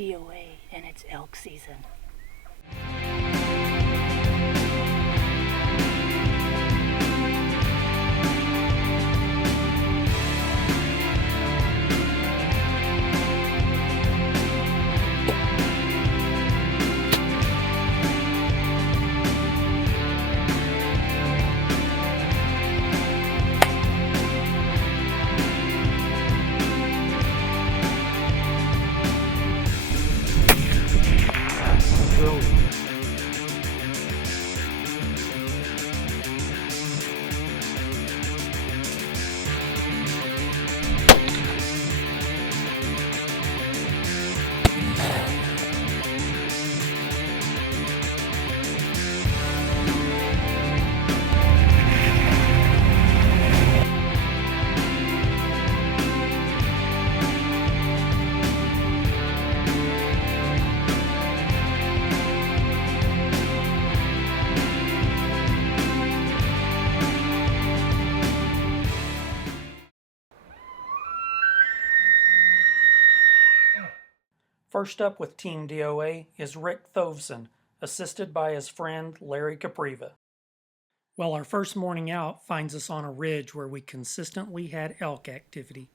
DOA, and it's elk season. First up with Team DOA is Rick Thovson, assisted by his friend Larry Capriva. Well, our first morning out finds us on a ridge where we consistently had elk activity.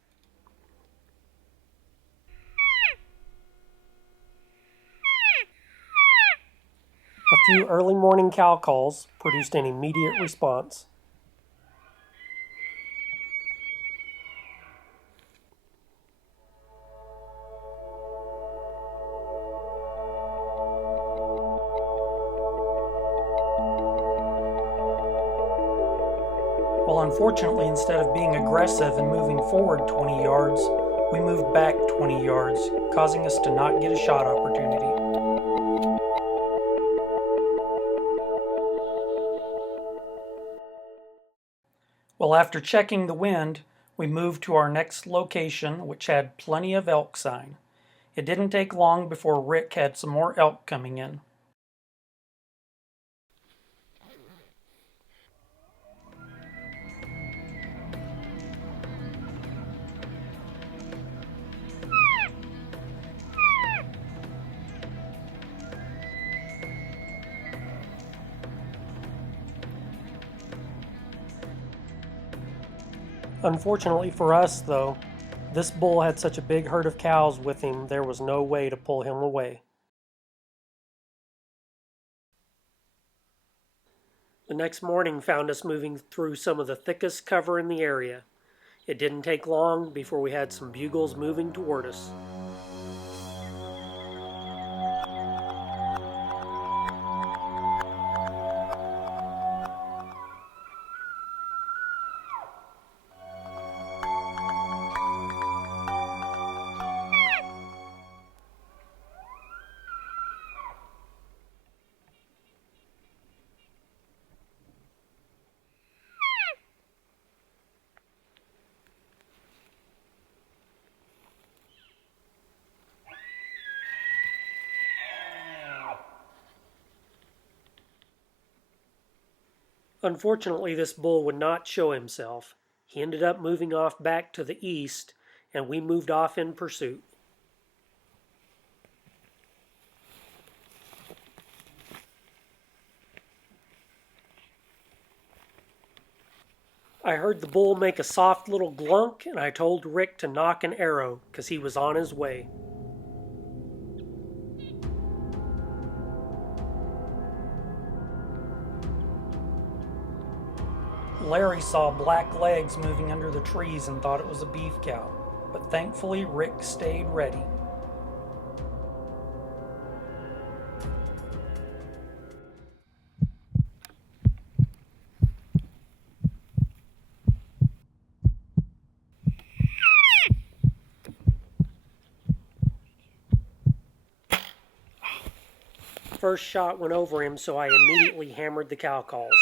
A few early morning cow calls produced an immediate response. Well, unfortunately, instead of being aggressive and moving forward 20 yards, we moved back 20 yards, causing us to not get a shot opportunity. Well, after checking the wind, we moved to our next location, which had plenty of elk sign. It didn't take long before Rick had some more elk coming in. Unfortunately for us, though, this bull had such a big herd of cows with him, there was no way to pull him away. The next morning found us moving through some of the thickest cover in the area. It didn't take long before we had some bugles moving toward us. Unfortunately, this bull would not show himself. He ended up moving off back to the east, and we moved off in pursuit. I heard the bull make a soft little glunk, and I told Rick to nock an arrow, 'cause he was on his way. Larry saw black legs moving under the trees and thought it was a beef cow, but thankfully Rick stayed ready. First shot went over him, so I immediately hammered the cow calls.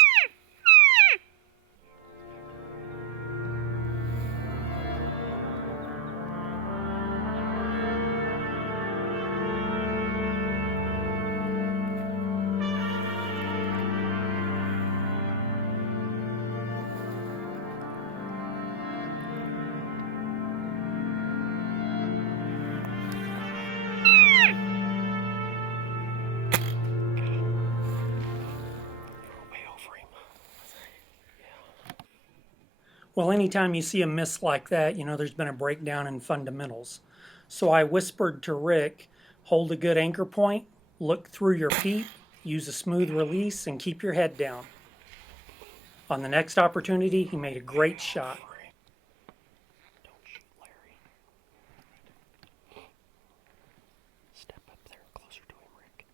Well, anytime you see a miss like that, you know there's been a breakdown in fundamentals. So I whispered to Rick, hold a good anchor point, look through your peep, use a smooth release, and keep your head down. On the next opportunity, he made a great shot. Don't shoot Larry. Step up there closer to him, Rick.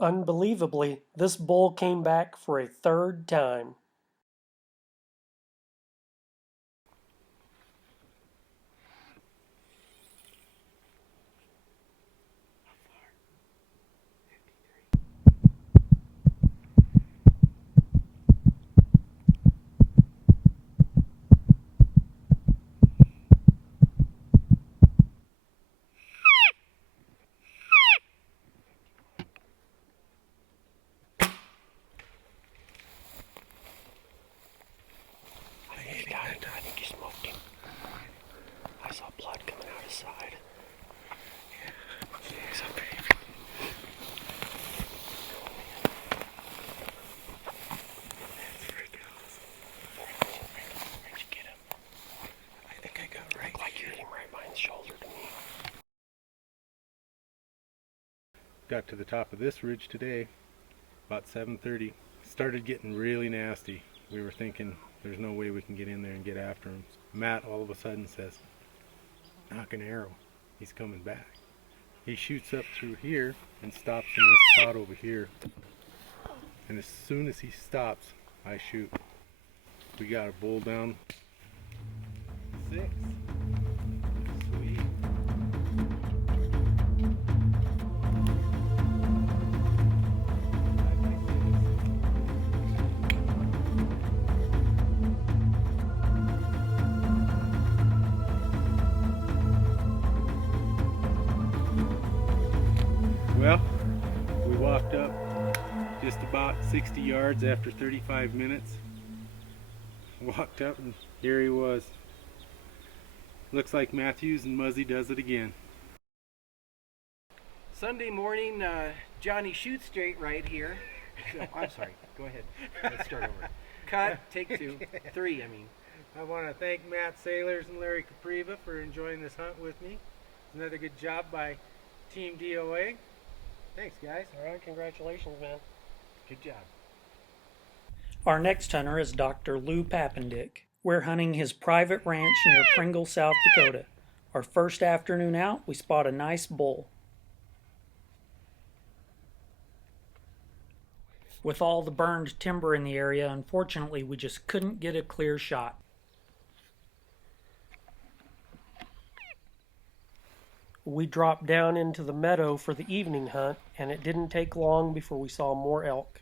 Unbelievably, this bull came back for a third time. I think he smoked him. I saw blood coming out his side. Thanks, baby. That's freaking awesome. Where'd you get him? I think I got right. Like you hit him right behind the shoulder to me. Got to the top of this ridge today, about 7:30. Started getting really nasty. We were thinking there's no way we can get in there and get after him. Matt all of a sudden says, knock an arrow. He's coming back. He shoots up through here and stops in this spot over here. And as soon as he stops, I shoot. We got a bull down. 6. Sweet. Well, we walked up just about 60 yards after 35 minutes. Walked up and here he was. Looks like Matthews and Muzzy does it again. Sunday morning, Johnny Shoot Straight right here. No, I'm sorry. Go ahead. Let's start over. Cut. Take 2. 3, I mean. I want to thank Matt Sailors and Larry Capriva for enjoying this hunt with me. Another good job by Team DOA. Thanks, guys. All right, congratulations, man. Good job. Our next hunter is Dr. Lou Pappendick. We're hunting his private ranch near Pringle, South Dakota. Our first afternoon out, we spot a nice bull. With all the burned timber in the area, unfortunately, we just couldn't get a clear shot. We dropped down into the meadow for the evening hunt, and it didn't take long before we saw more elk.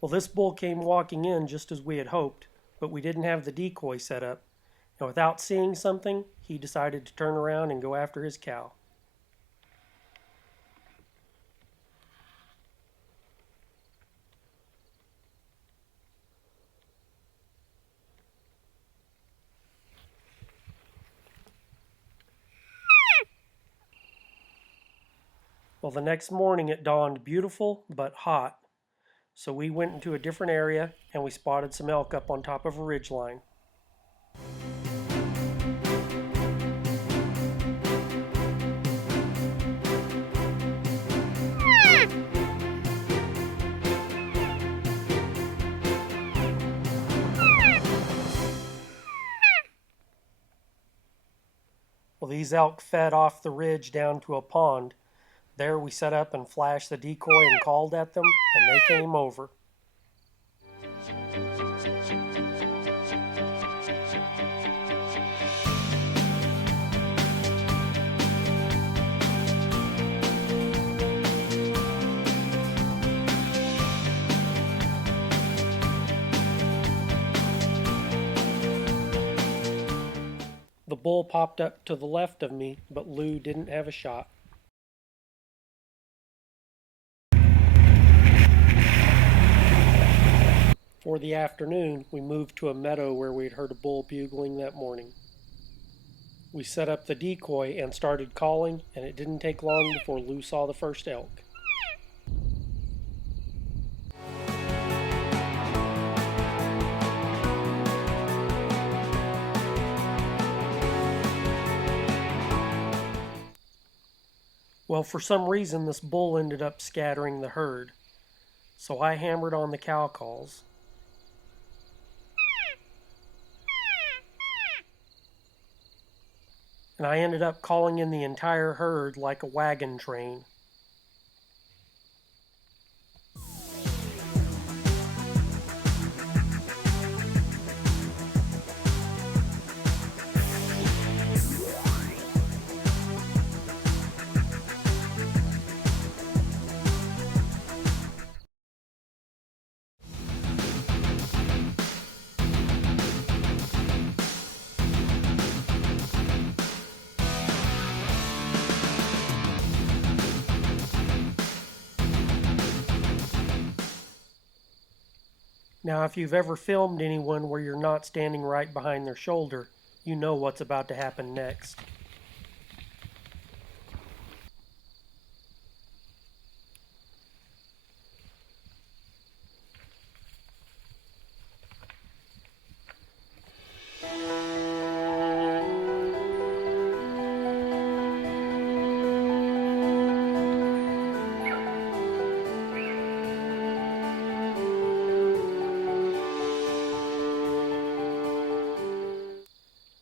Well, this bull came walking in just as we had hoped, but we didn't have the decoy set up, and without seeing something, he decided to turn around and go after his cow. Well, the next morning it dawned beautiful but hot. So we went into a different area and we spotted some elk up on top of a ridgeline. Well, these elk fed off the ridge down to a pond. There we set up and flashed the decoy and called at them, and they came over. The bull popped up to the left of me, but Lou didn't have a shot. For the afternoon, we moved to a meadow where we'd heard a bull bugling that morning. We set up the decoy and started calling, and it didn't take long before Lou saw the first elk. Well, for some reason, this bull ended up scattering the herd, so I hammered on the cow calls. And I ended up calling in the entire herd like a wagon train. Now, if you've ever filmed anyone where you're not standing right behind their shoulder, you know what's about to happen next.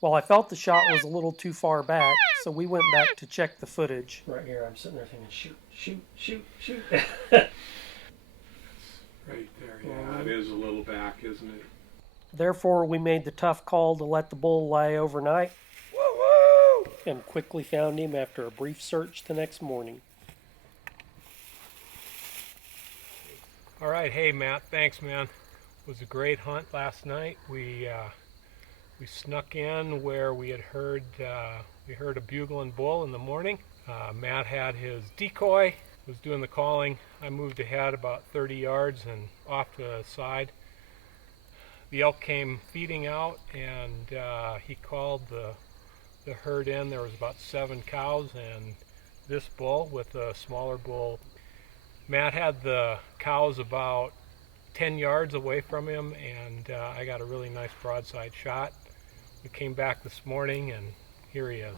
Well, I felt the shot was a little too far back, so we went back to check the footage. Right here, I'm sitting there thinking, shoot, shoot, shoot, shoot. Right there, yeah. It is a little back, isn't it? Therefore, we made the tough call to let the bull lie overnight, and quickly found him after a brief search the next morning. All right, hey Matt, thanks man. It was a great hunt last night. We snuck in where we heard a bugling bull in the morning. Matt had his decoy, was doing the calling. I moved ahead about 30 yards and off to the side. The elk came feeding out, and he called the herd in. There was about 7 cows and this bull with a smaller bull. Matt had the cows about 10 yards away from him, and I got a really nice broadside shot. We came back this morning, and here he is.